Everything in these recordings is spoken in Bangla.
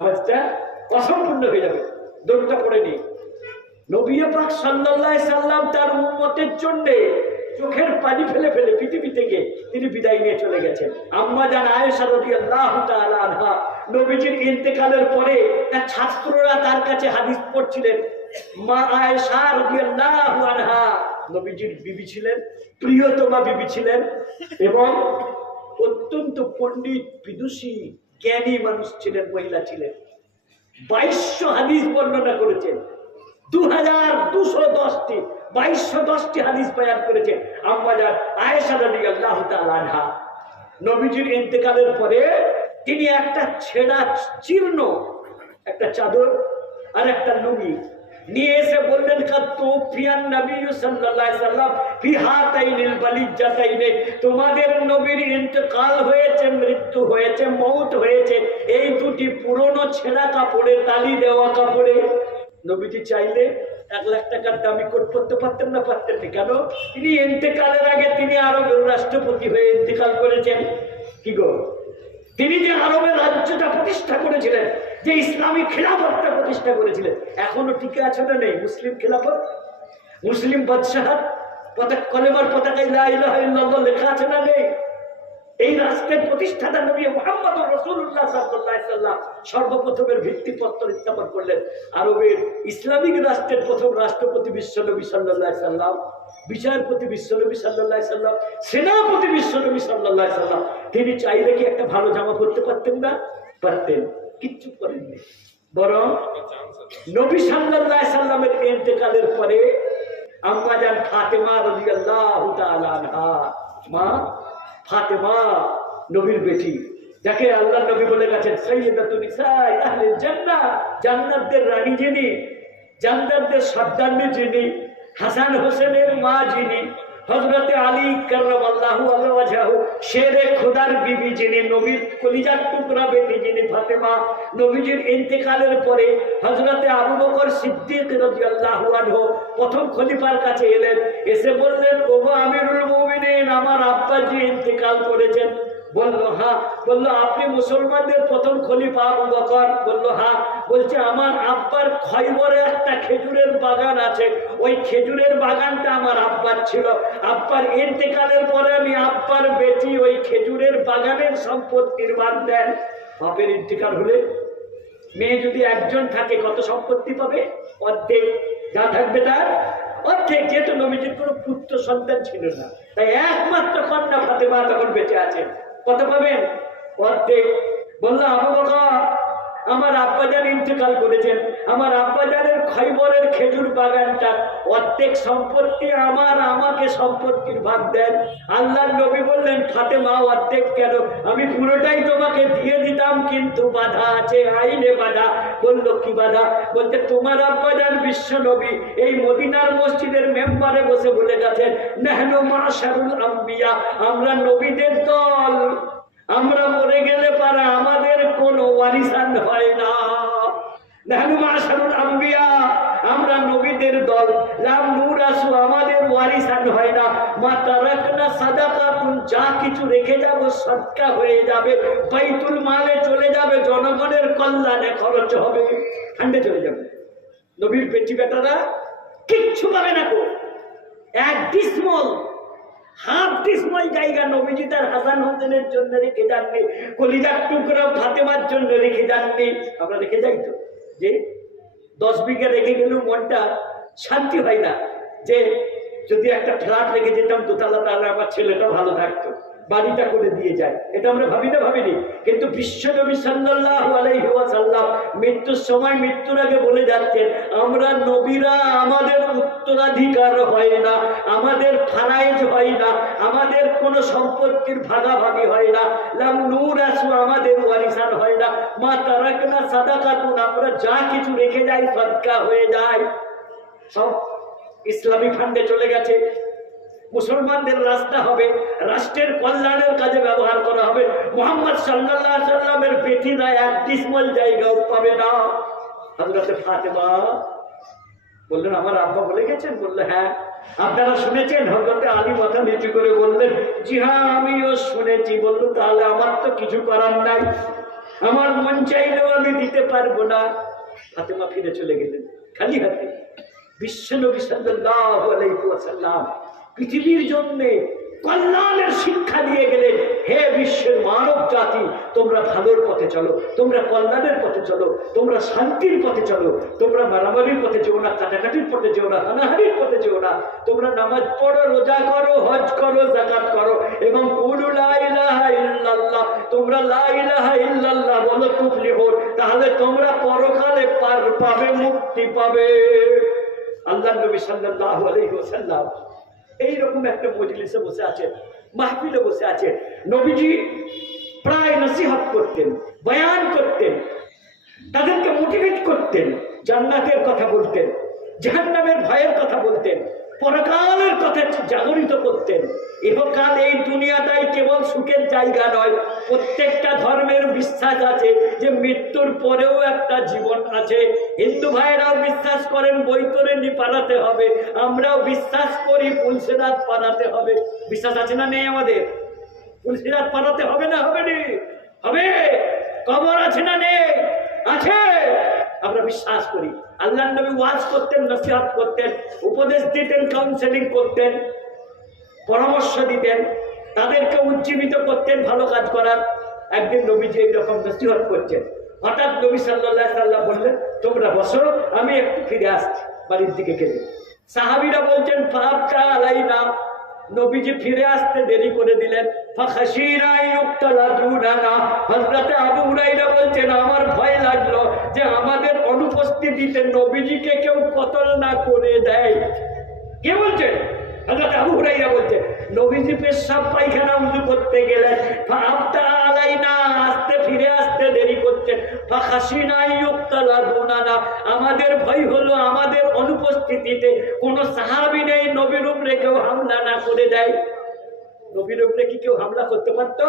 নামাজটা অসম্পূর্ণ হয়ে যাবে। দোলটা পড়ে নি। নবী পাক সাল্লাল্লাহু আলাইহি সাল্লাম তার উম্মতের জন্য চোখের পানি ফেলে ফেলে পৃথিবী থেকে তিনি বিদায় নিয়ে চলে গেছেন। আম্মা জান আয়েশা রাদিয়াল্লাহু তাআলা আনহা নবীজির ইন্তেকালের পরে তার ছাত্ররা তার কাছে হাদিস পড়ছিলেন। মা আয়েশা রাদিয়াল্লাহু আনহা নবীজির বিবি ছিলেন, প্রিয়তমা বিবি ছিলেন এবং অত্যন্ত পণ্ডিত, বিদুষী, জ্ঞানী মানুষ ছিলেন, মহিলা ছিলেন। 2200 হাদিস বর্ণনা করেছেন, 2210টি 2210টি হাদিস বয়ান করেছেন আম্মা জান আয়েশা রাদিয়াল্লাহু তাআলা আনহা। নবীজির ইন্তেকালের পরে তিনি একটা ছেঁড়া জীর্ণ একটা চাদর আর একটা লুঙ্গি নিয়ে এসে বললেন, কাতুফিয়ান নবী সাল্লাল্লাহু আলাইহি সাল্লাম ফি হাতাইনিল বালিজাতাইনে, তোমাদের নবীর ইন্তেকাল হয়েছে, মৃত্যু হয়েছে, মওত হয়েছে এই দুটি পুরনো ছেঁড়া কাপড়ে, তালি দেওয়া কাপড়ে। নবীজি চাইলে 1 লাখ টাকার দামি কোট পরতে পারতেন না? পারতেন না। কেন? তিনি ইন্তেকালের আগে তিনি আরবের রাষ্ট্রপতি হয়ে ইন্তেকাল করেছেন। কি গো, তিনি যে আরবের রাজ্যটা প্রতিষ্ঠা করেছিলেন, যে ইসলামী খিলাফতটা প্রতিষ্ঠা করেছিলেন, এখনো টিকে আছে না নেই? মুসলিম খিলাফত, মুসলিম বাদশাহাত, কলেমার পতাকায় লা ইলাহা ইল্লাল্লাহ লেখা আছে না নেই? এই রাষ্ট্রের প্রতিষ্ঠাতা নবী মুহাম্মদ রাসূলুল্লাহ সাল্লাল্লাহু আলাইহি সাল্লাম সর্বপ্রথমের ভিত্তিপত্র স্থাপন করলেন। আরবের ইসলামিক রাষ্ট্রের প্রথম রাষ্ট্রপতি বিশ্বনবী সাল্লাল্লাহু আলাইহি সাল্লাম, বিচারপতি বিশ্বনবী সাল্লাল্লাহু আলাইহি সাল্লাম, সেনাপতি বিশ্বনবী সাল্লাল্লাহু আলাইহি সাল্লাম। তিনি চাইলে কি একটা ভালো জামা পরতে পারতেন না? পারতেন, কিচ্ছু করেননি। বরং নবী সাল্লাল্লাহু আলাইহি সাল্লামের ইন্তেকালের পরে আম্মা জান ফাতেমা রাদিয়াল্লাহু তাআলা আনহা, মা ফাতেমা নবীর বেটি, যাকে আল্লাহ নবী বলে গেছেন সাইয়্যিদাতুন নিসাই আহলিল জান্নাহ, জান্নাতের রানী যিনি, জান্নাতের সর্দারনি যিনি, হাসান হোসেনের মা যিনি, হযরতে আলী কাররামাল্লাহু ওয়াজহাহু শেরে খোদার বিবি যিনি, নবীর কলিজার টুকরা বেটি যিনি ফাতেমা, নবীজির ইন্তেকালের পরে হযরতে আবু বকর সিদ্দিক রাদিয়াল্লাহু আনহু প্রথম খলিফার কাছে এলেন। এসে বললেন, ওগো আমিরুল মুমিনিন, আমার আব্বাজি ইন্তেকাল করেছেন। বলল হ্যাঁ। বলল, আপনি মুসলমানদের প্রথম খলিফা আবু বকর? বলল হ্যাঁ। বলছে, আমার আব্বার খয়বরে একটা খেজুরের বাগান আছে, ওই খেজুরের বাগানটা আমার আব্বার ছিল। আব্বার ইন্তেকালের পরে আমি আব্বার বেটি ওই খেজুরের বাগানের সম্পত্তির ভাগ দেন। বাপের ইন্তেকাল হলে মেয়ে যদি একজন থাকে কত সম্পত্তি পাবে? অর্ধেক। যা থাকবে তার অর্ধেক। যেহেতু নবীজির কোনো পুত্র সন্তান ছিল না, তাই একমাত্র কন্যা ফাতেমা তখন বেঁচে আছে। কত পাবেন? অর্ধেক। বললো, আবু বকর, আমার আব্বাজান ইন্তেকাল করেছেন, আমার আব্বাজানের খয়বরের খেজুর বাগানটা অর্ধেক সম্পত্তি আমার, আমাকে সম্পত্তির ভাগ দেন। আল্লাহর নবী বললেন, ফাতেমা অর্ধেক কেন? আমি পুরোটাই তোমাকে দিয়ে দিতাম, কিন্তু বাধা আছে, আইনে বাধা। বললো, কি বাধা? বলতে, তোমার আব্বাজান বিশ্ব নবী এই মদিনার মসজিদের মেম্বারে বসে বলে গেছেন, নাহনু মাশারুল আম্বিয়া, আমরা নবীদের দল, আমরা মরে গেলে পারে আমাদের কোনো ওয়ারিসান হয় না। নাহনু মাশারুল আম্বিয়া, আমরা নবীদের দল, লাম নুরাসু, আমাদের ওয়ারিসান হয় না। মা তারাকনা সাদাকাতুন, যা কিছু রেখে যাব সদকা হয়ে যাবে, বাইতুল মালে চলে যাবে, জনগণের কল্যাণে খরচ হবে, ঠান্ডে চলে যাবে। নবীর বেটি বেটারা কিচ্ছু পাবে না গো। এক ডিসমল, হাফ ডিসমল জায়গা নবীজি তার হাসান হোসেনের জন্য রেখে যাননি, কলিজার টুকরা ফাতেমার জন্য রেখে যাননি। আমরা রেখে যাই তো, যে 10 বিঘা রেখে গেলেও মনটা শান্তি হয় না, যে যদি একটা ফ্ল্যাট রেখে যেতাম দোতলা, তাহলে আমার ছেলেটা ভালো থাকতো, বাড়িটা করে দিয়ে যায়। এটা আমরা ভাবি না? ভাবিনি। কিন্তু বিশ্বনবী সাল্লাল্লাহু আলাইহি ওয়াসাল্লাম মৃত্যুর সময়, মৃত্যুর আগে বলে যাচ্ছেন, আমরা নবীরা, আমাদের উত্তরাধিকার হয় না, আমাদের ফারাইজ হয় না, আমাদের কোনো সম্পত্তির ভাগাভাগি হয় না, লাম নুরাসু, আমাদের ওয়ারিসান হয় না, মা তারাকনা সাদাকাতুন, আমরা যা কিছু রেখে যাই সদকা হয়ে যায়, সব ইসলামী ফান্ডে চলে গেছে। মুসলমানদের রাস্তা হবে, রাষ্ট্রের কল্যাণের কাজে ব্যবহার করা হবে। মুহাম্মদ সাল্লাল্লাহু আলাইহি সাল্লামের বেটিরা এক ডিসমল জায়গাও পাবে না। হযরতে ফাতেমা বললেন, আমার আব্বা বলে গেছেন? বললে, হ্যাঁ। আপনারা শুনেছেন? হযরতে আলী মাথা নিচু করে বললেন, জি হ্যাঁ, আমিও শুনেছি। বলল, তাহলে আমার তো কিছু করার নাই। আমার মন চাইলেও আমি দিতে পারবো না। ফাতেমা ফিরে চলে গেলেন খালি হাতে। বিশ্বনবী সাল্লাল্লাহু আলাইহি ওয়াসাল্লাম পৃথিবীর জন্য কল্যাণের শিক্ষা দিয়ে গেলেন, হে বিশ্বের মানব জাতি, তোমরা ভালোর পথে চলো, তোমরা কল্যাণের পথে চলো, তোমরা শান্তির পথে চলো, তোমরা মারামারির পথে যেও না, কাটাকাটির পথে যেও না, হানাহানির পথে যেও না। তোমরা নামাজ পড়ো, রোজা করো, হজ করো, যাকাত করো এবং কুলু লা ইলাহা ইল্লাল্লাহ, তোমরা লা ইলাহা ইল্লাল্লাহ বলো তুফলিহুন, তাহলে তোমরা পরকালে পার পাবে, মুক্তি পাবে। আল্লাহ নবী সাল্লাল্লাহু আলাইহি ওয়াসাল্লাম এইরকম একটা মজলিসে বসে আছেন, মাহফিলে বসে আছেন। নবীজি প্রায় নসিহত করতেন, বয়ান করতেন, তাদেরকে মোটিভেট করতেন, জান্নাতের কথা বলতেন, জাহান্নামের ভয়ের কথা বলতেন, পরকালের কথা জাগরিত করতেন। ইহকাল এই দুনিয়াটাই কেবল সুখের জায়গা নয়, প্রত্যেকটা ধর্মের বিশ্বাস আছে যে মৃত্যুর পরেও একটা জীবন আছে। হিন্দু ভাইরাও বিশ্বাস করেন বৈতরণী পালাতে হবে, আমরাও বিশ্বাস করি পুলসিরাত পালাতে হবে। বিশ্বাস আছে না নেই আমাদের? পুলসিরাত পালাতে হবে না হবে নি? হবে। কবর আছে না নেই? আছে। আমরা বিশ্বাস করি। আল্লাহ নবী ওয়াজ করতেন, নসিহত করতেন, উপদেশ দিতেন, কাউন্সেলিং করতেন, পরামর্শ দিতেন, তাদেরকে উজ্জীবিত করতেন ভালো কাজ করার। একদিন নবীজি এইরকম নসিহত করছেন, হঠাৎ নবী সাল্লাল্লাহু আলাইহি সাল্লাম বললেন, তোমরা বসো, আমি একটু ফিরে আসছি বাড়ির দিকে গেলে। সাহাবীরা বলছেন ফাবতা আলাইনা, নবীজি ফিরে আসতে দেরি করে দিলেন। ফাখাশিনা ইউক্তালাদুনা, হযরত আবু হুরায়রা বলছেন আমার ভয় লাগলো যে আমাদের অনুপস্থিতিতে নবীজিকে কেউ কতল না করে দেয়। কে বলছেন? হযরত আবু হুরায়রা বলছেন নবীজি পেশাব পায়খানা উযু করতে গেলেন, ফাবতা আলাইনা, আসতে ফিরে আসতে দেরি করছেন। ফাখাশিনা ইউক্তালাদুনা, আমাদের ভয় হলো আমাদের অনুপস্থিতিতে কোনো সাহাবী নেই, নবীর উপরে কেউ হামলা না করে দেয়। নবীর উপরে কি কেউ হামলা করতে পারতো?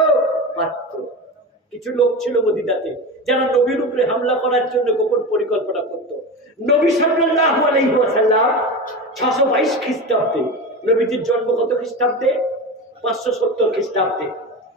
পারত। কিছু লোক ছিল মদিনাতে যারা নবীর উপরে হামলা করার জন্য গোপন পরিকল্পনা করত। নবী সাল্লাল্লাহু আলাইহি ওয়াসাল্লাম 622 খ্রিস্টাব্দে, নবীজির জন্ম কত খ্রিস্টাব্দে? 570 খ্রিস্টাব্দে।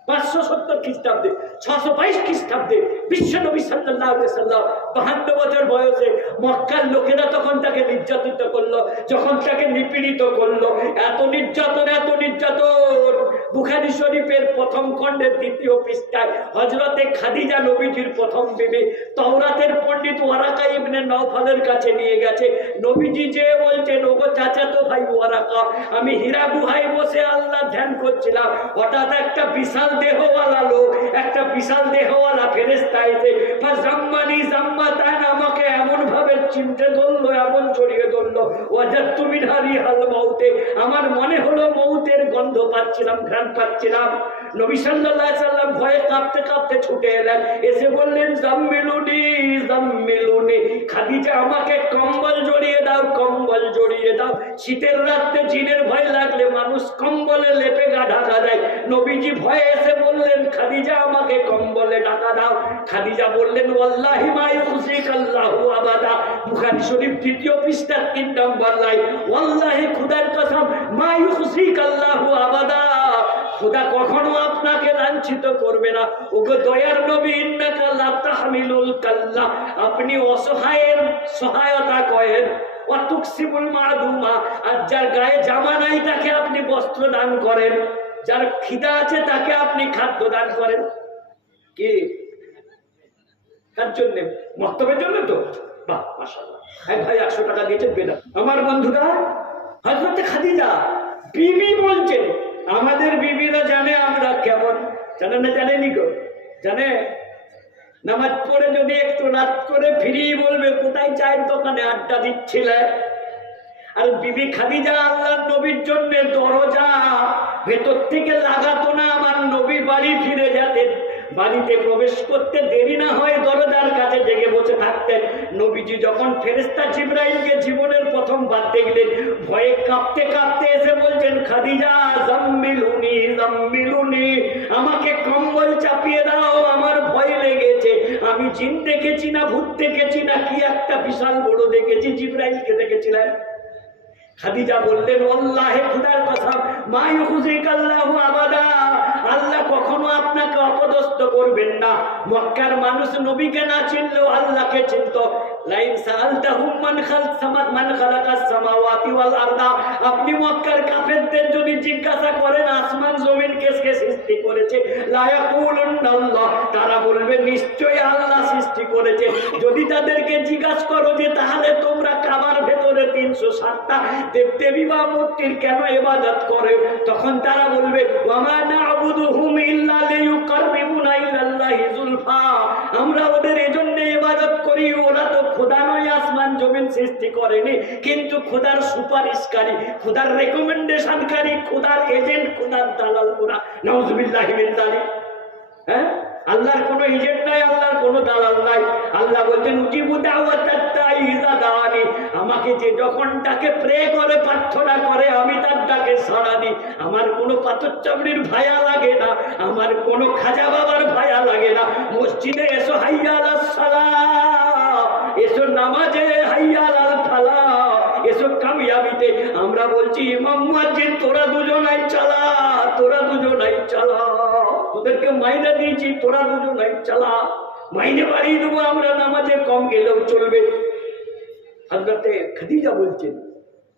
570 খ্রিস্টাব্দে, 622 খ্রিস্টাব্দে বিশ্ব নবী সাল্লাল্লাহু আলাইহি ওয়াসাল্লাম 52 বছর বয়সে মক্কার লোকেরা তখন তাকে নির্যাতিত করলো, যখন তাকে নিপীড়িত করলো, এত নির্যাতন, এত নির্যাতন। বুখারী শরীফের প্রথম খণ্ডের 2য় পৃষ্ঠায় হযরতে খাদিজা নবীজির প্রথম বিবি, তাওরাতের পণ্ডিত ওয়ারাকা ইবনে নওফালের কাছে নিয়ে গেছে। নবীজি যে বলছেন, ওগো চাচাতো ভাই ওয়ারাকা, আমি হীরা গুহায় বসে আল্লাহ ধ্যান করছিলাম, হঠাৎ একটা বিশাল দেহওয়ালা লোক, একটা বিশাল দেহওয়ালা ফেরেশতা এসে ফাজাম্মানি জাম্মাতান, আমাকে এমন ভাবে চিমটে ধরলো, এমন জড়িয়ে ধরলো, ওয়াজাদতু মিনহা রিহাল মাউতে, আমার মনে হলো মউতের গন্ধ পাচ্ছিলাম, ঘ্রাণ পাচ্ছিলাম। নবী সাল্লাল্লাহু আলাইহি সাল্লাম ভয়ে কাঁপতে কাঁপতে ছুটে এলেন, এসে বললেন জাম্মিলুনি জাম্মিলুনি, খাদিজা আমাকে কম্বল জড়িয়ে দাও, কম্বল জড়িয়ে দাও। শীতের রাতে জিনের ভয় লাগলে মানুষ কম্বলে লেপে গা ঢাকা দেয়। নবীজি ভয়ে এসে বললেন খাদিজা আমাকে কম্বলে ঢাকা দাও। খাদিজা বললেন ওয়াল্লাহি মা ইউখজিকাল্লাহু আবাদা, বুখারী শরীফ 2য় পৃষ্ঠা 3 নম্বর লাইন, ওয়াল্লাহি খোদার কসম মা ইউখজিকাল্লাহু আবাদা, খোদা কখনো আপনাকে লাঞ্ছিত করবে না। ওগো দয়ার নবী, ইন্নাকা লা তাহমিলুল কাল্লা, আপনি অসহায়ের সহায়তা করেন, ওয়াতুকসিবুল মাদুমা, আর যার গায়ে জামা নাই তাকে আপনি বস্ত্র দান করেন, যার খিদা আছে তাকে আপনি খাদ্য দান করেন। কি তার জন্য? মক্তবের জন্য তো? বাহ, মাশাআল্লাহ। এক ভাই 100 টাকা দিয়েছেন, বেদা। আমার বন্ধুরা, হযরতে খাদিজা বিবি বলছেন, আমাদের বিবিরা জানে আমরা কেমন, জানে না? জানেনি গো? জানে? নামাজ পড়ে যদি একটু রাত করে ফিরি বলবে কোথায় চায়ের দোকানে আড্ডা দিচ্ছিলে। আর বিবি খাদিজা আল্লাহর নবীর জন্য দরজা ভেতর থেকে লাগাতো না, আমার নবী বাড়ি ফিরে যেতেন, বাড়িতে প্রবেশ করতে দেরি না হয় দরজার কাছে জেগে বসে থাকতেন। নবীজি যখন ফেরেশতা জিবরাইলকে জীবনের প্রথমবার দেখলেন, ভয়ে কাঁপতে কাঁপতে এসে বলছেন খাদিজা জাম্মিলুনি জাম্মিলুনি, আমাকে কম্বল চাপিয়ে দাও, আমার ভয় লেগেছে। আমি জিন দেখেছি না ভূত দেখেছি না কি একটা বিশাল বড় দেখেছি, জিবরাইলকে দেখেছিলেন। খাদিজা বললেন, আল্লাহে খুদার কসম, মা ইউখজিকাল্লাহু আবাদা, আল্লাহ কখনো আপনাকে অপদস্থ করবেন না। মক্কার মানুষ নবীকে না চিনলেও আল্লাহকে চিনত। লাইন সাআলতাহুম মান খালাকাস সামাওয়াতি ওয়াল আরদা, আপনি মক্কার কাফেরদের যদি জিজ্ঞাসা করেন আসমান জমিন কে সৃষ্টি করেছে, লা ইয়াকুলুনাল্লাহ, তারা বলবে নিশ্চয়ই আল্লাহ সৃষ্টি করেছে। যদি তাদেরকে জিজ্ঞাসা করো যে তাহলে তোমরা কাবার ভেতরে 360টা দেবদেবী বা মূর্তির কেন ইবাদত করে, তখন তারা বলবে ওয়ামা না'বুদুহুম ইল্লা লিয়ুকাররিবুনা ইলাল্লাহি যুলফা, আমরা ওদের এজন্য ইবাদত করি, ওরা তো খোদা নয়, আসমান জমিন সৃষ্টি করেনি, কিন্তু খোদার সুপারিশকারী, খোদার রেকমেন্ডেশনকারী, খোদার এজেন্ট, খোদার দালাল ওরা। নাউযুবিল্লাহি মিন যালিক। হ্যাঁ, আল্লাহর কোনো এজেন্ট নাই, আল্লাহর কোনো দালাল নাই। আল্লাহ বলছেন উজিবু দাওয়াতাত দাঈ ইযা দাআনি, আমাকে যে যখন ডাকে, প্রে করে, প্রার্থনা করে, আমি তার ডাকে সাড়া দিই। আমার কোনো পাথর চামড়ির ভায়া লাগে না, আমার কোনো খাজা বাবার ভায়া লাগে না। মসজিদে এসো, হাইয়া আলাস সালাহ, এসো নামাজে, হাইয়া আলাল ফালাহ, এসো কামিয়াবিতে। আমরা বলছি ইমাম মুয়াজ্জিন তোরা দুজনাই চালা, তোরা দুজনাই চালা, তোদেরকে মাইনে দিয়েছি, তোরা দুজনাই চালা, মাইনে বাড়িয়ে দেবো আমরা, নামাজে কম গেলেও চলবে। হযরতে খাদিজা বলছেন,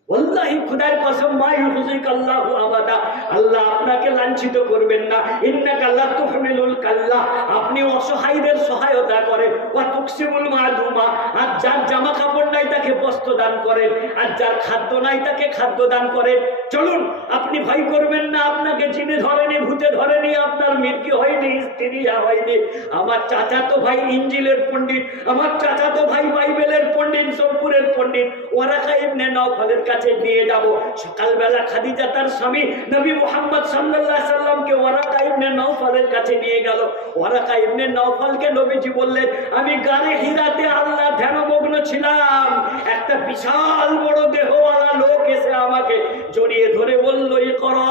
ওয়াল্লাহি খুদার কসম, মা ইউখজিকাল্লাহু আবাদা, আল্লাহ আপনাকে লাঞ্ছিত করবেন না। ইন্নাকা লা তুহমিলুল কাল্লা, আপনি অসহায়দের সহায়তা করেন। ওয়া তুকসিমুল মাদুমা, আর যার জামা কাপড় নাই তাকে বস্ত্র দান করেন, আর যার খাদ্য নাই তাকে খাদ্য দান করেন। চলুন, আপনি ভয় করবেন না, আপনাকে চিনে ধরেনি, ভূতে ধরেনি, আপনার মৃত্যু হয়নি, স্ত্রী হয়নি। আমার চাচাতো ভাই ইঞ্জিলের পণ্ডিত, আমার চাচাতো ভাই বাইবেলের পণ্ডিত, সোমপুরের পণ্ডিত, ওয়ারাকা ইবনে নওফলের কাছে নিয়ে যাব। সকালবেলা খাদিজা তার স্বামী নবী মুহাম্মদ সাল্লাল্লাহু আলাইহি সাল্লামকে ওয়ারাকা ইবনে নওফলের কাছে নিয়ে গেল। ওয়ারাকা ইবনে নওফলকে নবীজি বললেন, আমি গারে হিরাতে আল্লাহ ধ্যানমগ্ন ছিলাম, একটা বিশাল বড় দেহওয়ালা লোক এসে আমাকে জড়িয়ে ধরে বলল, ইকরা,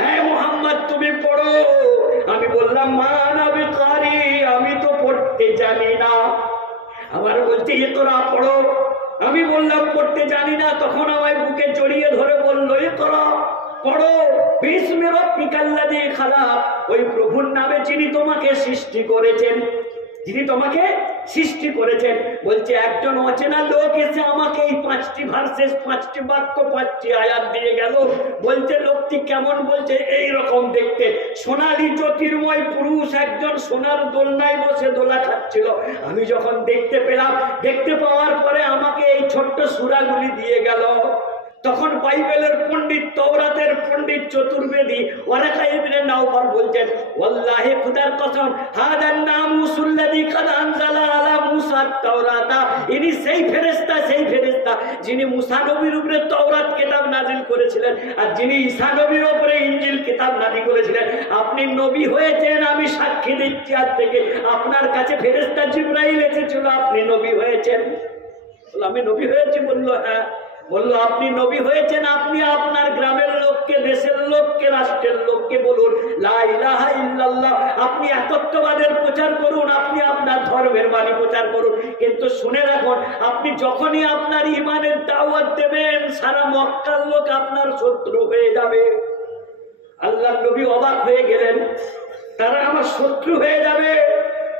হ্যাঁ মুহাম্মদ তুমি পড়ো। আমি বললাম, মা আনা বিকারি, আমি তো পড়তে জানি না। আমার বলতে ইকরা, পড়ো। আমি বললাম পড়তে জানি না, তখন আমায় বুকে জড়িয়ে ধরে বলল, ইকরা, পড়ো, বিসমি রাব্বিকাল্লাযী খালাক, ওই প্রভুর নামে যিনি তোমাকে সৃষ্টি করেছেন, যিনি তোমাকে সৃষ্টি করেছেন। বলছে একজন অচেনা লোক এসে আমাকে এই 5টি ভার্সেস, 5টি বাক্য, 5টি আয়াত দিয়ে গেল। বলছে লোকটি কেমন? বলছে এই রকম দেখতে, সোনালী জ্যোতির্ময় পুরুষ একজন সোনার দোলনায় বসে দোলা খাচ্ছিল। আমি যখন দেখতে পেলাম, দেখতে পাওয়ার পরে আমাকে এই ছোট্ট সূরাগুলি দিয়ে গেল। তখন বাইবেলের পণ্ডিত, তওরাতের পণ্ডিত চতুর্বেদী ওয়ারাকা ইবনে নওফল বলছেন, ওয়াল্লাহি খুদার কসম, হাদান নামুসুল্লাযী কাদ আনজালা আলা মুসা তাওরাতা, ইনি সেই ফেরেশতা যিনি মুসা নবীর উপরে তাওরাত কিতাব নাযিল করেছিলেন, আর যিনি ঈসা নবীর উপরে ইনজিল কিতাব নাযিল করেছিলেন। আপনি নবী হয়েছেন, আমি সাক্ষী দিচ্ছি, আজ থেকে আপনার কাছে ফেরেশতা জিবরাইল এসেছিল, আপনি নবী হয়েছেন। আমি নবী হয়েছি? বলল হ্যাঁ। বলল আপনি নবী হয়েছেন, আপনি আপনার গ্রামের লোককে, দেশের লোককে, রাষ্ট্রের লোককে বলুন লা ইলাহা ইল্লাল্লাহ, আপনি একত্ববাদের প্রচার করুন, আপনি আপনার ধর্মের বাণী প্রচার করুন। কিন্তু শুনে রাখুন, আপনি যখনই আপনার ঈমানের দাওয়াত দেবেন, সারা মক্কার লোক আপনার শত্রু হয়ে যাবে। আল্লাহর নবী অবাক হয়ে গেলেন, তারা আমার শত্রু হয়ে যাবে?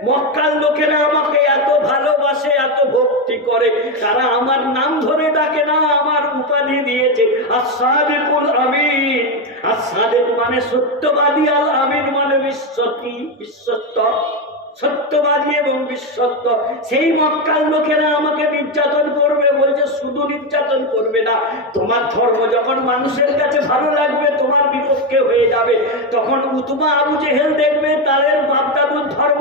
মক্কার লোকেরা আমাকে এত ভালোবাসে, এত ভক্তি করে, তারা আমার নাম ধরে ডাকে না, আমার উপাধি দিয়েছে as-সাদিকুল আমিন। as-সাদিক মানে সত্যবাদী, আল আমিন মানে বিশ্বস্ত, সত্যবাদী এবং বিশ্বস্ত। সেই মক্কার লোকেরা আমাকে নির্যাতন করবে। বলছে শুধু নির্যাতন করবে না, তোমার ধর্ম যখন মানুষের কাছে ভালো লাগবে, তোমার বিপক্ষে হয়ে যাবে। তখন উতবা, আবু জেহেল দেখবে তাদের বাপদাদুর ধর্ম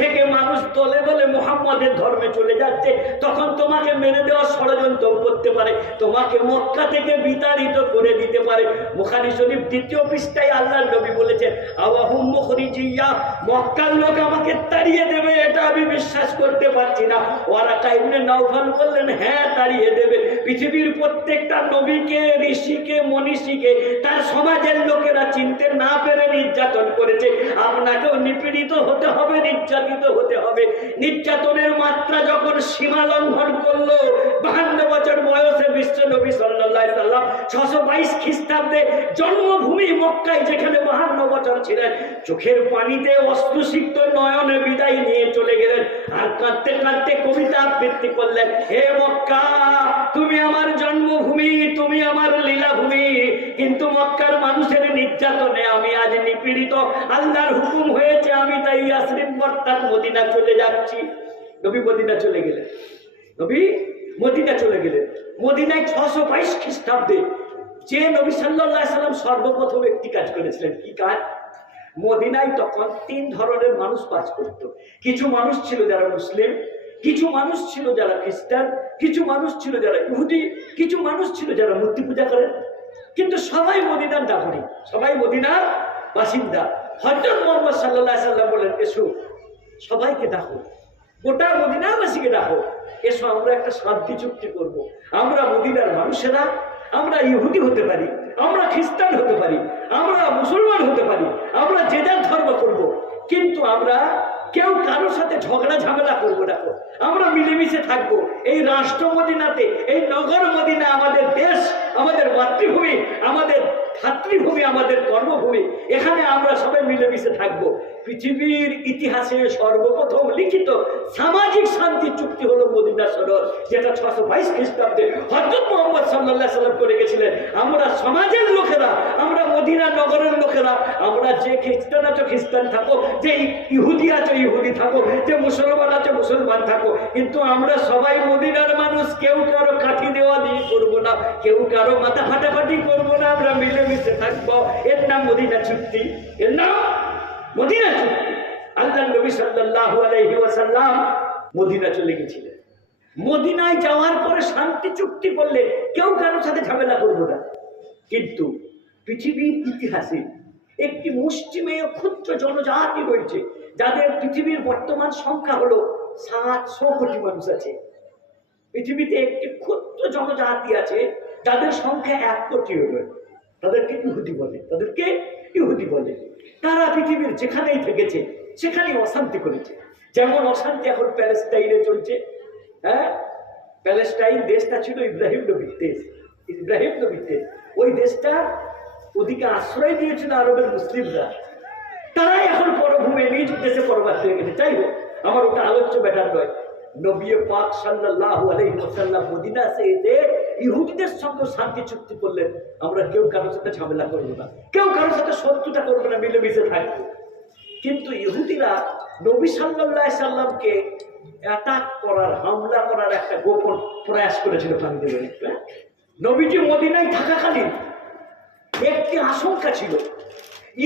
থেকে মানুষ দলে দলে মুহাম্মাদের ধর্মে চলে যাচ্ছে, তখন তোমাকে মেরে দেওয়ার ষড়যন্ত্র করতে পারে, তোমাকে মক্কা থেকে বিতাড়িত করে দিতে পারে। বুখারী শরীফ 2য় পৃষ্ঠায় আল্লাহর নবী বলেছেন, আওয়াহুম মুখরিজিয়া, মক্কার লোক আমাকে তাড়িয়ে দেবে, এটা আমি বিশ্বাস করতে পারছি না। ওয়ারাকা ইবনে নওফল বললেন, হ্যাঁ তাড়িয়ে দেবে। পৃথিবীর প্রত্যেকটা নবীকে, ঋষিকে, মনীষীকে তার সমাজের লোকেরা চিনতে না পেরে নির্যাতন করেছে। আপনাকেও নিপীড়িত হতে হবে, নির্যাতিত হতে হবে। নির্যাতনের মাত্রা যখন সীমা লঙ্ঘন করলো। 52 বছর বয়সে বিশ্ব নবী সাল্লাল্লাহু আলাইহি সাল্লাম 622 খ্রিস্টাব্দে জন্মভূমি মক্কায়, যেখানে 52 বছর ছিলেন, চোখের পানিতে অশ্রুসিক্ত নয়নে বিদায় নিয়ে চলে গেলেন। আর কাঁদতে কাঁদতে কবিতা আবৃত্তি করলেন, হে মক্কা, তুমি আমার জন্মভূমি, তুমি আমার লীলাভূমি, কিন্তু মক্কার মানুষের নির্যাতনে আমি আজ নিপীড়িত। আল্লাহর হুকুম হয়েছে, আমি তাই ইয়াসরিন অর্থাৎ মদিনা চলে যাচ্ছি। নবী মদিনা চলে গেলেন। নবী মদিনা চলে গেলেন। মদিনায় 622 খ্রিস্টাব্দে যে নবী সাল্লাল্লাহু আলাইহি সাল্লাম সর্বপ্রথম একটি কাজ করেছিলেন। কি কাজ? মদিনায় তখন 3 ধরনের মানুষ বাস করত। কিছু মানুষ ছিল যারা মুসলিম, কিছু মানুষ ছিল যারা খ্রিস্টান, কিছু মানুষ ছিল যারা ইহুদি, কিছু মানুষ ছিল যারা মূর্তি পূজা করেন। কিন্তু সবাই মদিনার নাগরিক, সবাই মদিনার বাসিন্দা। হযরত মুহাম্মদ সাল্লাল্লাহু আলাইহি সাল্লাম বলেন, এসো সবাইকে ডাকো, গোটা মদিনাবাসীকে ডাকো, এসো আমরা একটা শান্তি চুক্তি করব। আমরা মদিনার মানুষেরা, আমরা ইহুদি হতে পারি, আমরা খ্রিস্টান হতে পারি, আমরা মুসলমান হতে পারি, আমরা যে যার ধর্ম করব, কিন্তু আমরা কেউ কারোর সাথে ঝগড়া ঝামেলা করবো না। আমরা মিলেমিশে থাকবো। এই রাষ্ট্র মদিনাতে, এই নগর মদিনা আমাদের দেশ, আমাদের মাতৃভূমি, আমাদের ধাত্রীভূমি, আমাদের কর্মভূমি, এখানে আমরা সবাই মিলেমিশে থাকবো। পৃথিবীর ইতিহাসে সর্বপ্রথম লিখিত সামাজিক শান্তি চুক্তি হলো মদিনা সনদ, যেটা 622 খ্রিস্টাব্দে হযরত মুহাম্মদ সাল্লাল্লাহু আলাইহি সাল্লাম করে গেছিলেন। আমরা সমাজের লোকেরা, আমরা মদিনা নগরের লোকেরা, আমরা যে খ্রিস্টান আছো খ্রিস্টান থাকো, যে ইহুদি আছো ইহুদি থাকো, যে মুসলমান আছো মুসলমান থাকো, কিন্তু আমরা সবাই মদিনার মানুষ। কেউ কারো কাঠি দেওয়া দিয়ে করবো না, কেউ কারো মাথা ফাটাফাটি করবো না, আমরা মিলেমিশে থাকবো। এর নাম মদিনা চুক্তি, এর নাম মদিনা চুক্তি। আল্লাহর নবী সাল্লাল্লাহু আলাইহি ওয়াসাল্লাম মদিনা চলে গেছিলেন। মদিনায় যাওয়ার পরে শান্তি চুক্তি করলে কেউ কারোর সাথে ঝামেলা করবো না। কিন্তু পৃথিবীর ইতিহাসে একটি মুষ্টিমেয় ক্ষুদ্র জনজাতি রয়েছে, যাদের পৃথিবীর বর্তমান সংখ্যা হলো 700 কোটি মানুষ আছে। পৃথিবীতে একটি ক্ষুদ্র জনজাতি আছে যাদের সংখ্যা 1 কোটি হলো। তাদেরকে ইহুদি বলে, তাদেরকে ইহুদি বলে। তারা পৃথিবীর যেখানেই থেকেছে সেখানেই অশান্তি করেছে। যেমন অশান্তি এখন প্যালেস্টাইনে চলছে। হ্যাঁ, প্যালেস্টাইন দেশটা ছিল ইব্রাহিম নবীর দেশ, ইব্রাহিম নবীর দেশ। ওই দেশটা ওদিকে আশ্রয় দিয়েছিল আরবের মুসলিমরা। তারাই এখন পরভূমি নিজ দেশে পরবাস হয়ে গেছে। যাই হোক, আমার ওটা আলোচ্য ব্যাটার নয়। নবী পাক সাল্লাল্লাহু আলাইহি ওয়াসাল্লাম মদিনা এসে ইহুদিদের সঙ্গে শান্তি চুক্তি করলেন, আমরা কেউ কারোর সাথে ঝামেলা করবো না, কেউ কারোর সাথে শত্রুতা করবো না, মিলেমিশে থাকবো। কিন্তু ইহুদিরা নবী সাল্লাল্লাহু আলাইহি সাল্লামকে অ্যাটাক করার, হামলা করার একটা গোপন প্রয়াস করেছিল পানিতে বেড়ে। নবীজি মদিনায় থাকাকালীন একটি আশঙ্কা ছিল,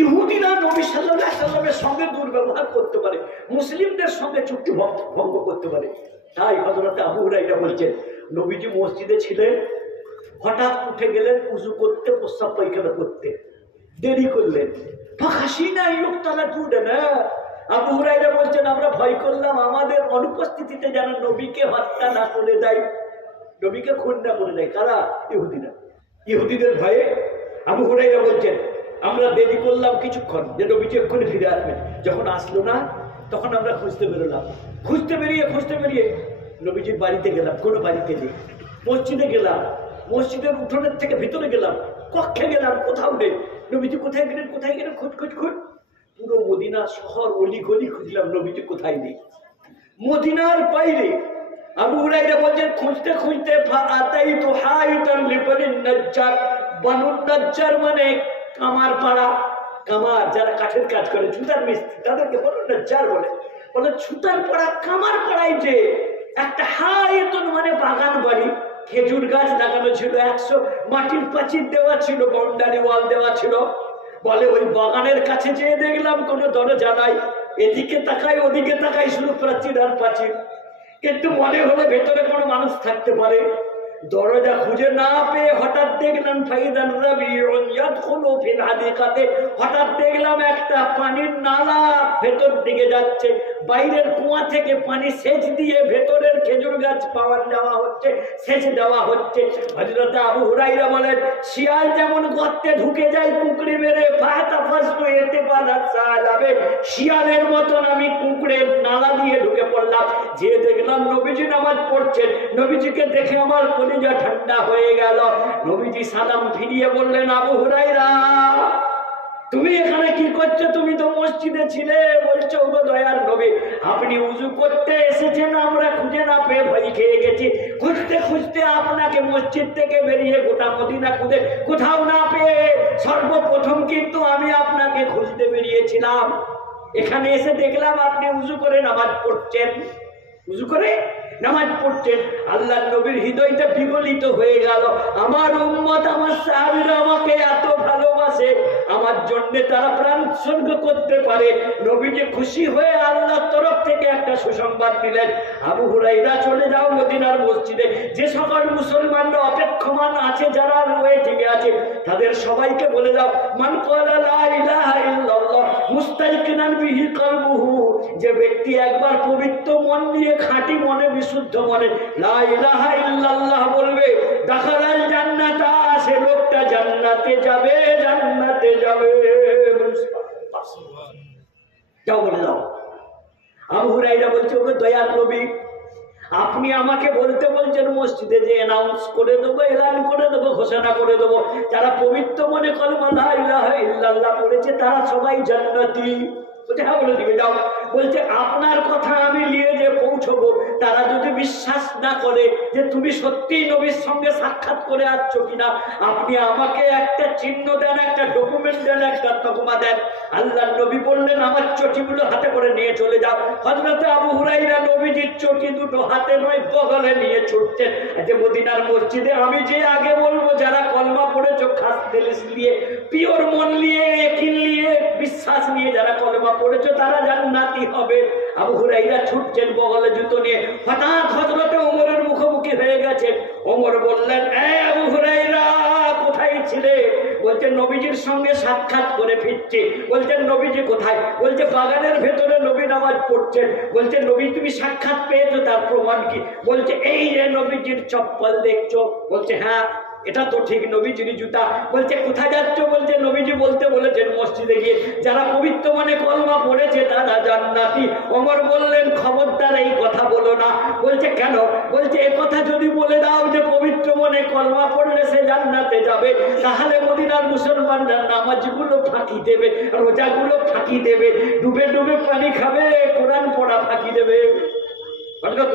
ইহুদিরা নবী সাল্লাল্লাহু আলাইহি সাল্লামের সঙ্গে দুর্ব্যবহার করতে পারে, মুসলিমদের সঙ্গে চুক্তি ভঙ্গ করতে পারে। তাই হযরত আবু হুরায়রা বলছেন, নবীজি মসজিদে ছিলেন, হঠাৎ উঠে গেলেন উযু করতে, প্রস্রাব পায়খানা করতে, দেরি করলেন। ফাখাশিনা ইউক্তালা তুডনা, আবু হুরায়রা বলছেন, আমরা ভয় করলাম আমাদের অনুপস্থিতিতে যেন নবীকে হত্যা না করে দেয়, নবীকে খুন না করে দেয়। কারা? ইহুদিরা। ইহুদিদের ভয়ে আবু হুরায়রা বলছেন, আমরা দেরি করলাম কিছুক্ষণ, যে নবীজি এক্ষুনি ফিরে আসবেন। যখন আসলো না, তখন আমরা খুঁজতে বেরোলাম। খুঁজতে বেরিয়ে নবীজির বাড়িতে গেলাম, কোনো বাড়িতে নেই। মসজিদে গেলাম, মসজিদের উঠোনের থেকে ভিতরে গেলাম, কক্ষে গেলাম, কোথাও নেই। নবীজি কোথায় গেলেন, কোথায় গেলেন, খোঁজ। পুরো মদিনা শহর অলি গলি খুঁজলাম, নবীজি কোথায় নেই। মদিনার বাইরে আবু হুরায়রা বলছেন, খুঁজতে খুঁজতে ফাআতাইতু হাইতান লিবানিন নাজ্জার। বানু নাজ্জার মানে কামার পাড়া, কামার যারা কাঠের কাজ করে, ছুতার মিস্ত্রি, তাদেরকে বানু নাজ্জার বলে। বলে ছুতার পাড়া, কামার পাড়ায় যে একটা হাইতন মানে বাগান বাড়ি, খেজুর গাছ লাগানো ছিল, 100 মাটির প্রাচীর দেওয়া ছিল, বাউন্ডারি ওয়াল দেওয়া ছিল। বলে ওই বাগানের কাছে যেয়ে দেখলাম কোনো দরজা নাই, এদিকে তাকাই ওদিকে তাকাই, শুধু প্রাচীর আর প্রাচীর। কিন্তু মনে হলো ভেতরে কোনো মানুষ থাকতে পারে। দরজা খুঁজে না পেয়ে হঠাৎ দেখলাম ফাইদান রাবিউন ইয়াদখুলু ফিল হাদিকাতে, হঠাৎ দেখলাম একটা পানির নালা ভেতর দিকে যাচ্ছে। বাইরের কুয়া থেকে পানি সেচ দিয়ে ভেতরের খেজুর গাছ গাছ পাওয়ার দেওয়া হচ্ছে, সেচ দেওয়া হচ্ছে। হযরত আবু হুরায়রা বলেন, শিয়াল যেমন গর্তে ঢুকে যায় কুঁকড়ে মেরে, শিয়ালের মতন আমি কুঁকড়ে নালা দিয়ে ঢুকে পড়লাম। যে দেখলাম নবীজি নামাজ পড়ছেন, নবীজিকে দেখে আমার কলিজা ঠান্ডা হয়ে গেল। নবীজি সালাম ফিরিয়ে বললেন, আবু হুরায়রা তুমি এখানে কি করছো? তুমি তো মসজিদে ছিলে। বলছো, ওগো দয়ার নবী, আপনি উযু করতে এসেছেন, আমরা খুঁজে না পেয়ে ভয় খেয়ে গেছি। খুঁজতে খুঁজতে আপনাকে মসজিদ থেকে বেরিয়ে গোটা মদিনা খুঁজে কোথাও না পেয়ে সর্বপ্রথম কিন্তু আমি আপনাকে খুঁজতে বেরিয়েছিলাম। এখানে এসে দেখলাম আপনি উযু করে নামাজ পড়ছেন। উযু করে নামাজ পড়ছেন। আল্লাহর নবীর হৃদয়টা বিগলিত হয়ে গেল। আমার উম্মত, আমার সাহাবীরা আমাকে এত ভালোবাসে, আমার জন্য তারা প্রাণ উৎসর্গ করতে পারে। নবীজি খুশি হয়ে আল্লাহর তরফ থেকে একটা সুসংবাদ দিলেন, আবু হুরায়রা চলে যাও মদিনার মসজিদে। যে সকল মুসলমানরা অপেক্ষমান আছে, যারা ওয়েটিংয়ে আছে, তাদের সবাইকে বলে দাও, মান ক্বালা লা ইলাহা ইল্লাল্লাহ মুস্তাইকিনান বিহি কলবুহু, যে ব্যক্তি একবার পবিত্র মন নিয়ে, খাঁটি মনে, বিশুদ্ধ মনে লা ইলাহা ইল্লাল্লাহ বলবে, দাখালাল জান্নাতা, সে লোকটা জান্নাতে যাবে, জান্নাতে যাবে। যাও বলে দাও। আবু হুরায়রা বলছে, ওগো দয়ার নবী, আপনি আমাকে বলতে বলছেন মসজিদে যে অ্যানাউন্স করে দেবো, এলান করে দেবো, ঘোষণা করে দেবো, যারা পবিত্র মনে কলমা লা ইলাহা ইল্লাল্লাহ পড়েছে তারা সবাই জান্নাতি। বলছে, হ্যাঁ বলে দিবে, যাও। বলছে, আপনার কথা আমি নিয়ে যে পৌঁছবো, তারা যদি বিশ্বাস না করে যে তুমি সত্যিই নবীর সঙ্গে সাক্ষাৎ করে আসছো কিনা, আপনি আমাকে একটা চিহ্ন দেন, একটা ডকুমেন্ট দেন, একটা তকমা দেন। আল্লাহর নবী বললেন, আমার চটিগুলো হাতে করে নিয়ে চলে যাও। হযরত আবু হুরায়রা নবীজির চটি দুটো হাতে নয় বগলে নিয়ে ছুটছেন। যে মদিনার মসজিদে আমি যে আগে বলবো, যারা কলমা পড়েছো খাস দিল নিয়ে, পিওর মন নিয়ে, ইয়াকিন নিয়ে, বিশ্বাস নিয়ে যারা কলমা পড়েছো, তারা জান্নাতি হবে। আবু হুরায়রা ছুটছেন বগলে জুতো নিয়ে। হঠাৎ হযরত ওমরের মুখোমুখি হয়ে গেছে। ওমর বললেন, এ আবু হুরায়রা, কোথায় ছিলে? বলছে, নবীজির সঙ্গে সাক্ষাৎ করে ফিরছি। বলছেন, নবীজি কোথায়? বলছে, বাগানের ভেতরে নবী নামাজ পড়ছেন। বলছে, নবী তুমি সাক্ষাৎ পেয়েছো, তার প্রমাণ কি? বলছে, এই যে নবীজির চপ্পল দেখছো। বলছে, হ্যাঁ এটা তো ঠিক নবীজির জুতা। বলছে, কোথায় যাচ্ছ? বলছে, নবীজি বলতে বলেছেন মসজিদে গিয়ে যারা পবিত্র মনে কলমা পড়েছে তারা জান্নাতি। ওমর বললেন, খবরদার এই কথা বলো না। বলছে, কেন? বলছে, এ কথা যদি বলে দাও যে পবিত্র মনে কলমা পড়লে সে জান্নাতে যাবে, তাহলে মদিনার মুসলমানরা নামাজগুলো ফাঁকি দেবে, রোজাগুলো ফাঁকি দেবে, ডুবে ডুবে পানি খাবে, কোরআন পড়া ফাঁকি দেবে।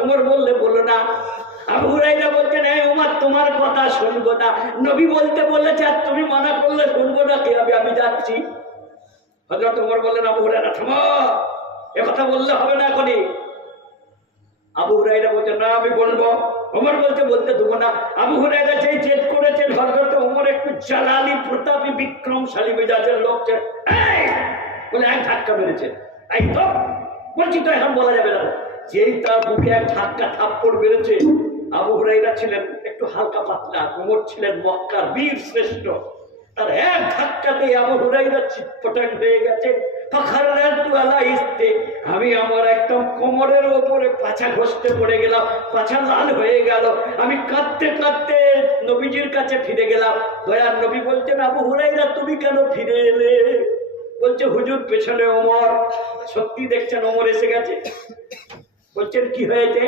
ওমর বললে বলো না। আবু হুরায়রা বলছেন, এই ওমর, তোমার কথা শুনবো না। নবী বলতে বলেছে আর তুমি মানা করলে শুনবো না কিভাবে? আমি যাচ্ছি। হযরত ওমর বললেন, আবু হুরায়রা থামো, এ কথা বললে হবে না এখনই। আবু হুরায়রা বলছেন, না আমি বলবো। ওমর বলতে বলতে দেবো না। আবু হুরায়রা যেই জেদ করেছেন, হযরত ওমর একটু জালালি, প্রতাপী, বিক্রমশালী মেজাজের লোক বলে এক ধাক্কা মেরেছেন। এই তো বলছি তো, এখন বলা যাবে না। যেই তার মুখে এক ধাক্কা থাপ্পড় মেরেছে, আবু হুরায়রা ছিলেন একটু হালকা পাতলা, ওমর ছিলেন মক্কার বীর শ্রেষ্ঠ। তার এক ধাক্কাতে আবু হুরায়রা চিৎপটাং হয়ে গেছে। আমি আমার একদম কোমরের ওপরে পাছা ঘষতে পড়ে গেলাম, পাছা লাল হয়ে গেল। আমি কাঁদতে কাঁদতে নবীজির কাছে ফিরে গেলাম। দয়ার নবী বলছেন, আবু হুরায়রা তুমি কেন ফিরে এলে? বলছে, হুজুর পেছনে ওমর। সত্যি দেখছেন ওমর এসে গেছে। বলছেন, কি হয়েছে?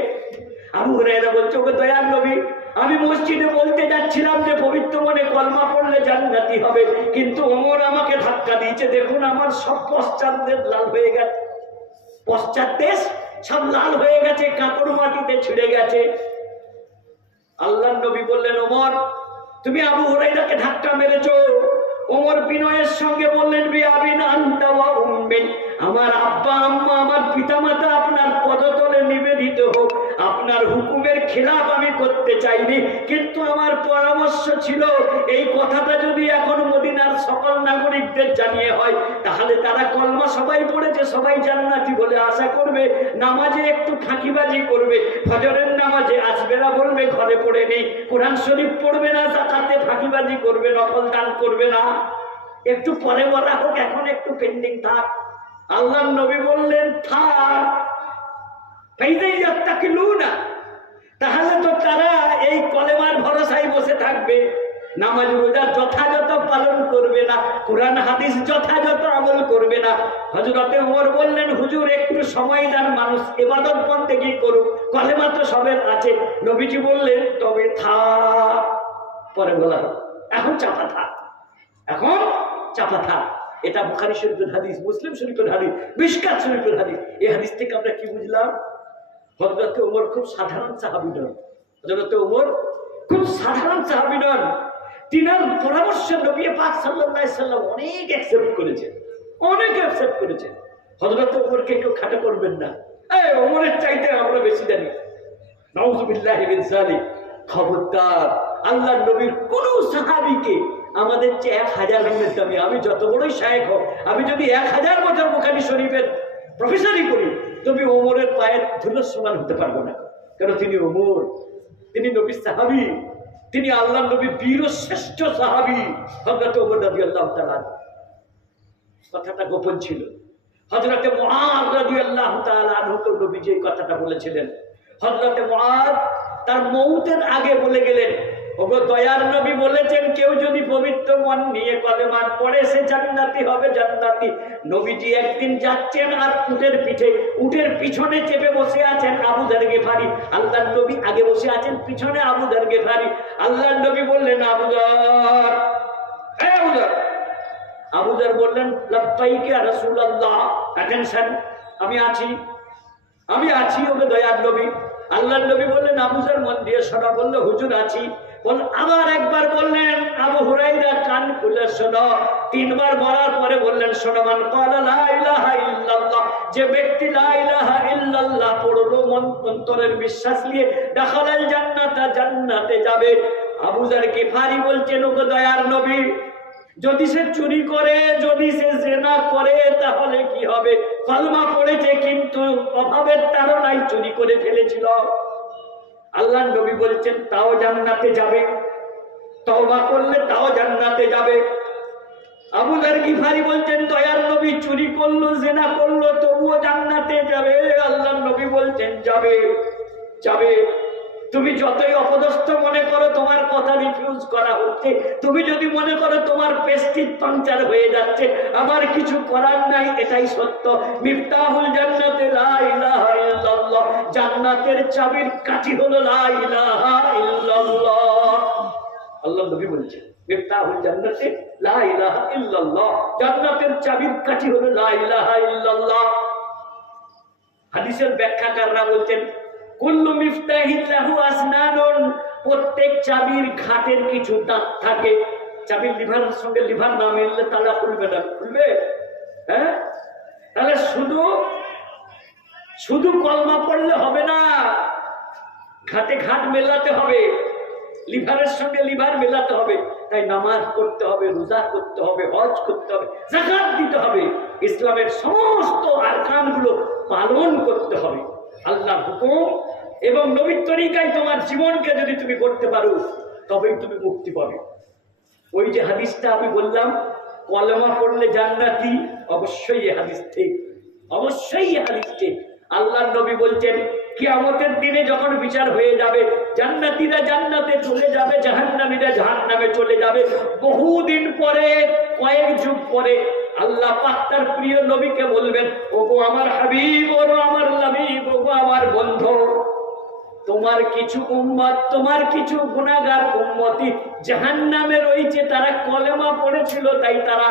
আবু হুরায়রা বলছে, ওকে দয়ার নবী, আমি মসজিদে বলতে যাচ্ছিলাম যে পবিত্র মনে কলমা পড়লে জান্নাতি হবে, কিন্তু ওমর আমাকে ধাক্কা দিয়েছে। দেখুন আমার সব পশ্চাৎ দেশ লাল হয়ে গেছে, পশ্চাৎ দেশ সব লাল হয়ে গেছে, কাপড় মাটিতে ছিঁড়ে গেছে। আল্লাহর নবী বললেন, ওমর তুমি আবু হুরায়রাকে ধাক্কা মেরেছো। ওমর বিনয়ের সঙ্গে বললেন, বিআবিন আনতা ওয়া উম্মিন, আমার আব্বা আম্মা, আমার পিতামাতা আপনার পদতলে নিবেদিত হোক। আপনার হুকুমের খেলাফ আমি করতে চাইনি, কিন্তু আমার পরামর্শ ছিল এই কথাটা যদি এখন মদিনার সকল নাগরিকদের জানিয়ে হয়, তাহলে তারা কলমা সবাই পড়েছে, সবাই জান্নাতি বলে আশা করবে। নামাজে একটু ফাঁকিবাজি করবে, ফজরের নামাজে আসবে না, বলবে ঘরে পড়ে নেই, কোরআন শরীফ পড়বে না, যাকাতে ফাঁকিবাজি করবে, নফল দান করবে না। একটু পরে বলা হোক, এখন একটু পেন্ডিং থাক। আল্লাহর নবী বললেন, থাক। তাহলে নামাজ রোজা যথাযথ পালন করবে না, কোরআন হাদিস যথাযথ আমল করবে না। হযরতে ওমর বললেন, হুজুর একটু সময় দেন, মানুষ ইবাদত বন্দেগী করুক, কলেমা তো সবের আছে। নবীজি বললেন, তবে থাক, পরে বলা হবে, এখন চাপা থাক, এখন চাপা থাক। এটা বুখারী শরীফের হাদিস, মুসলিম শরীফের হাদিস, মিশকাত শরীফের হাদিস। এই হাদিস থেকে আমরা কি বুঝলাম? হযরতে ওমর খুব সাধারণ সাহাবী নন। হযরতে ওমর খুব সাধারণ সাহাবী নন। তিনার পরামর্শ নবী পাক সাল্লাল্লাহু আলাইহি সাল্লাম অনেক অ্যাকসেপ্ট করেছেন, অনেক অ্যাকসেপ্ট করেছেন। হযরতে ওমরকে কেউ খাটো করবেন না। এই ওমরের চাইতে আমরা বেশি জানি, নাউযুবিল্লাহি মিন যালিক। খবরদার, আল্লাহর নবীর কোন সাহাবীকে আমাদের চেয়ে 1000 গুণের দামি, আমি যত বড়ই শায়েখ হোক, আমি যদি 1000 বছর বুখারী শরীফের প্রফেসরই করি, তবে ওমরের পায়ের ধুলোর সমান হতে পারবো না। কারণ তিনি ওমর, তিনি নবীর সাহাবী, তিনি আল্লাহর নবীর বীরশ্রেষ্ঠ সাহাবী হযরত ওমর রাদিয়াল্লাহু তাআলা। কথাটা গোপন ছিল। হযরতে মুআয রাদিয়াল্লাহু তাআলা আনহুকে নবীজি এই কথাটা বলেছিলেন। হযরতে মুআয তার মউতের আগে বলে গেলেন, ওগো দয়ার নবী বলেছেন, কেউ যদি পবিত্র মন নিয়ে কলেমা পড়ে সে জান্নাতি হবে, জান্নাতি। নবীজি একদিন যাচ্ছেন আর উটের পিছনে চেপে বসে আছেন আবু যর গিফারি। আল্লাহর নবী আগে বসে আছেন, পিছনে আবু যর গিফারি। আল্লাহর নবী বললেন, আবু যর, হে আবু যর। আবু যর বললেন, লাব্বাইকা ইয়া রাসূলুল্লাহ, অ্যাটেনশন, আমি আছি ওগো দয়ার নবী। আল্লাহর নবী বললেন, আবু যর মন দিয়ে শোনো। বলল, হুজুর আছি। আবার একবার বললেন, আবু হুরায়রা কান খুলে শোনো। 3 বার বলার পরে বললেন, শোনো, মান ক্বালা লা ইলাহা ইল্লাল্লাহ, যে ব্যক্তি লা ইলাহা ইল্লাল্লাহ পড়লো অন্তরের বিশ্বাস নিয়ে, দাখালাল জান্নাতা, জান্নাতে যাবে। আবু যর গিফারি বলছেন, ওগো দয়ার নবী, যদি সে চুরি করে, যদি সে জিনা করে, তাহলে কি হবে? কলমা পড়েছে কিন্তু অভাবের তাড়নায় চুরি করে ফেলেছিল। আল্লাহর নবী বলছেন, তাও জান্নাতে যাবে, তওবা করলে তাও জান্নাতে যাবে। আবু যর গিফারি বলছেন, দয়ার নবী, চুরি করলো, জিনা করলো, তবুও জান্নাতে যাবে। আল্লাহর নবী বলছেন, যাবে। তুমি যতই অপদস্থ মনে করো, তোমার কথা রিফিউজ করা হচ্ছে, তুমি যদি মনে করো তোমার প্রেস্টিজ পাংচার হয়ে যাচ্ছে, আমার কিছু করার নাই, এটাই সত্য। মিফতাহুল জান্নাতে লা ইলাহা ইল্লাল্লাহ, জান্নাতের চাবির কাঠি হলো লা ইলাহা ইল্লাল্লাহ। আল্লাহর নবী বলছেন, মিফতাহুল জান্নাতে লা ইলাহা ইল্লাল্লাহ, জান্নাতের চাবির কাঠি হলো লা ইলাহা ইল্লাল্লাহ। হাদিসের ব্যাখ্যাকাররা বলছেন, কুল্লু মিফতাহিন লাহু আসনানুন, প্রত্যেক চাবির ঘাটের কিছু দাঁত থাকে। চাবির লিভারের সঙ্গে লিভার না মিললে তালা খুলবে না, খুলবে? হ্যাঁ, তাহলে শুধু কলমা পড়লে হবে না, ঘাটে ঘাট মেলাতে হবে, লিভারের সঙ্গে লিভার মেলাতে হবে। তাই নামাজ পড়তে হবে, রোজা করতে হবে, হজ করতে হবে, যাকাত দিতে হবে, ইসলামের সমস্ত আরকানগুলো পালন করতে হবে। আল্লাহর হুকুম এবং নবীর তরিকায় তোমার জীবনকে যদি তুমি করতে পারো, তবেই তুমি মুক্তি পাবে। ওই যে হাদিসটা আমি বললাম, কলেমা পড়লে জান্নাতি, অবশ্যই এই হাদিস ঠিক, অবশ্যই এই হাদিস ঠিক। আল্লাহর নবী বলছেন, কিয়ামতের দিনে যখন বিচার হয়ে যাবে, জান্নাতীরা জান্নাতে চলে যাবে, জাহান্নামীরা জাহান্নামে চলে যাবে। বহুদিন পরে, কয়েক যুগ পরে আল্লাহ পাক তার প্রিয় নবীকে বলবেন, ওগো আমার হাবিব, ওগো আমার নবী, ওগো আমার বন্ধু, তোমার কিছু উম্মত, তোমার কিছু গুনাহগার উম্মতি জাহান্নামে রয়েছে। তারা কলেমা পড়েছিল, তাই তারা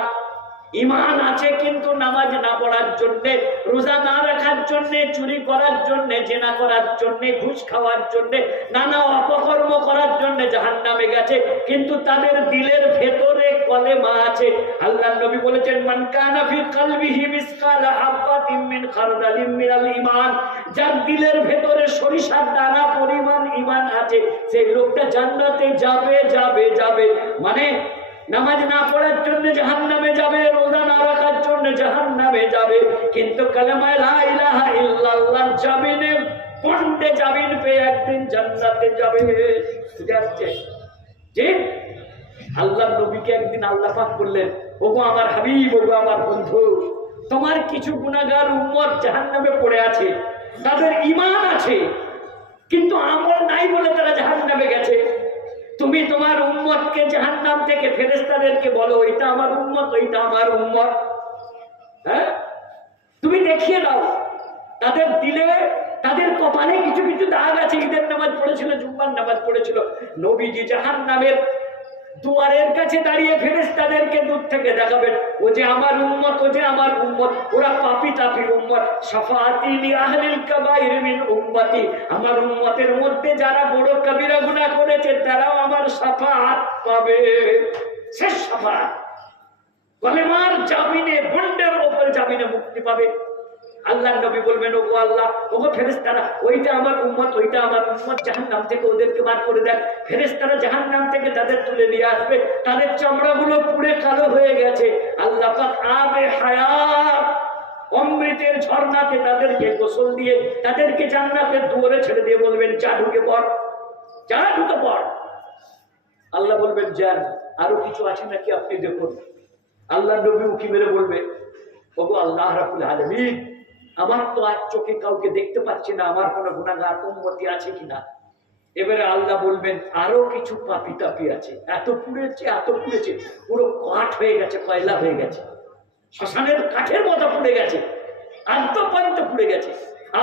ঈমান আছে, কিন্তু নামাজ না পড়ার জন্য, রোজা না রাখার জন্য, চুরি করার জন্য, জিনা করার জন্য, ঘুষ খাওয়ার জন্য, নানা অপকর্ম করার জন্য জাহান্নামে গেছে, কিন্তু তাদের দিলের ভেতরে কলেমা আছে। আল্লাহর নবী বলেছেন, মান কানা ফি কলবিহি মিসকালা হাববাতিন মিন খারদালিন মিনাল ঈমান, যার দিলের ভেতরে সরিষার দানা পরিমাণ ঈমান আছে, সেই লোকটা জান্নাতে যাবে। মানে নামাজ না পড়ার জন্য জাহান্নামে যাবে, রোজা না রাখার জন্য জাহান্নামে যাবে, কিন্তু কালেমায়ে লা ইলাহা ইল্লাল্লাহ জামিনে পড়তে জামিন পেয়ে একদিন জান্নাতে যাবে। বুঝে আসছে? যে আল্লাহর নবীকে একদিন আল্লাহ পাক বললেন, ওগো আমার হাবিব, ওগো আমার বন্ধু, তোমার কিছু গুনাহগার উম্মত জাহান্নামে পড়ে আছে, তাদের ঈমান আছে কিন্তু আমল নাই বলে তারা জাহান্নামে গেছে। তুমি তোমার উম্মতকে জাহান্নাম থেকে ফেরেশতাদেরকে বলো ওইটা আমার উম্মত, ওইটা আমার উম্মত। হ্যাঁ, তুমি দেখিয়ে দাও। তাদের দিলে, তাদের কপালে কিছু কিছু দাগ আছে। ঈদের নামাজ পড়েছিল, জুম্মার নামাজ পড়েছিল। নবীজি জাহান্নামের দুয়ারের কাছে দাঁড়িয়ে ফেরেশতাদেরকে দূর থেকে দেখাবেন, ও যে আমার উম্মত, ও যে আমার উম্মত, ওরা পাপী তাপী উম্মত। শাফাআতি লি আহলিল কাবাইর মিন উম্মতি, আমার উম্মতের মধ্যে যারা বড় কবিরা গুনাহ করেছে তারাও আমার শাফাআত পাবে। শেষ শাফাআত, কলেমার জামিনে, বন্ডের ওপর জামিনে মুক্তি পাবে। আল্লাহর নবী বলবেন, ওগো আল্লাহ, ওগো ফেরেশতারা, ওইটা আমার উম্মত, ওইটা আমার উম্মত, জাহান্নাম থেকে ওদেরকে বার করে দেন। ফেরেশতারা জাহান্নাম থেকে তাদের তুলে নিয়ে আসবে, তাদের চামড়াগুলো পুড়ে কালো হয়ে গেছে। আল্লাহ পাক আবে হায়াত, অমৃতের ঝর্ণাতে তাদেরকে গোসল দিয়ে তাদেরকে জান্নাতের দুয়ারে ছেড়ে দিয়ে বলবেন, যা ঢুকে পড়, যা ঢুকে পড়। আল্লাহ বলবেন, যান, আরো কিছু আছে নাকি আপনি দেখুন। আল্লাহর নবী উকি মেরে বলবে, ওগো আল্লাহ রাব্বুল আলামিন, আমার তো আজ চোখে কাউকে দেখতে পাচ্ছি না, আমার কোনো গুনাহগার উম্মতি আছে কিনা। এবারে আল্লাহ বলবেন, আরো কিছু পাপী তাপী আছে, এত পুড়েছে, এত পুড়েছে, পুরো কাঠ হয়ে গেছে, কয়লা হয়ে গেছে, শ্মশানের কাঠের মতো পুড়ে গেছে, আন্তঃপান্ত পুড়ে গেছে।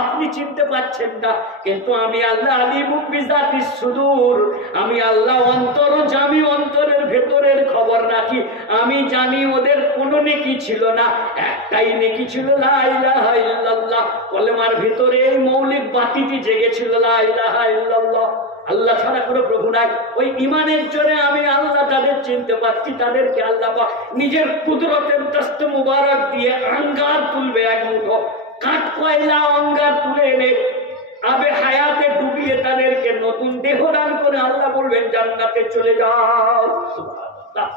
আপনি চিনতে পারছেন না, কিন্তু আমি আল্লাহ আলিমুম বিযাতিস সুদূর, আমি আল্লাহ অন্তর্যামী, অন্তরের ভেতরের খবর রাখি। আমি জানি ওদের কোনো নেকি ছিল না, একটাই নেকি ছিল, লা ইলাহা ইল্লাল্লাহ। কলেমার ভিতরে এই মৌলিক বাতিটি জেগেছিল, লা ইলাহা ইল্লাল্লাহ, আল্লাহ ছাড়া কোনো প্রভু নাই। ওই ইমানের জোরে আমি আল্লাহ তাদের চিনতে পারছি। তাদেরকে আল্লাহ পাক নিজের কুদরতের দস্ত মুবারক দিয়ে আঙ্গার তুলবে, এক মুঠো কাঠ কয়লা অঙ্গার তুলে এনে আবে হায়াতে ডুবিয়ে তাদেরকে নতুন দেহ দান করে আল্লাহ বলবেন, জান্নাতে চলে যাও। সুবহানাল্লাহ।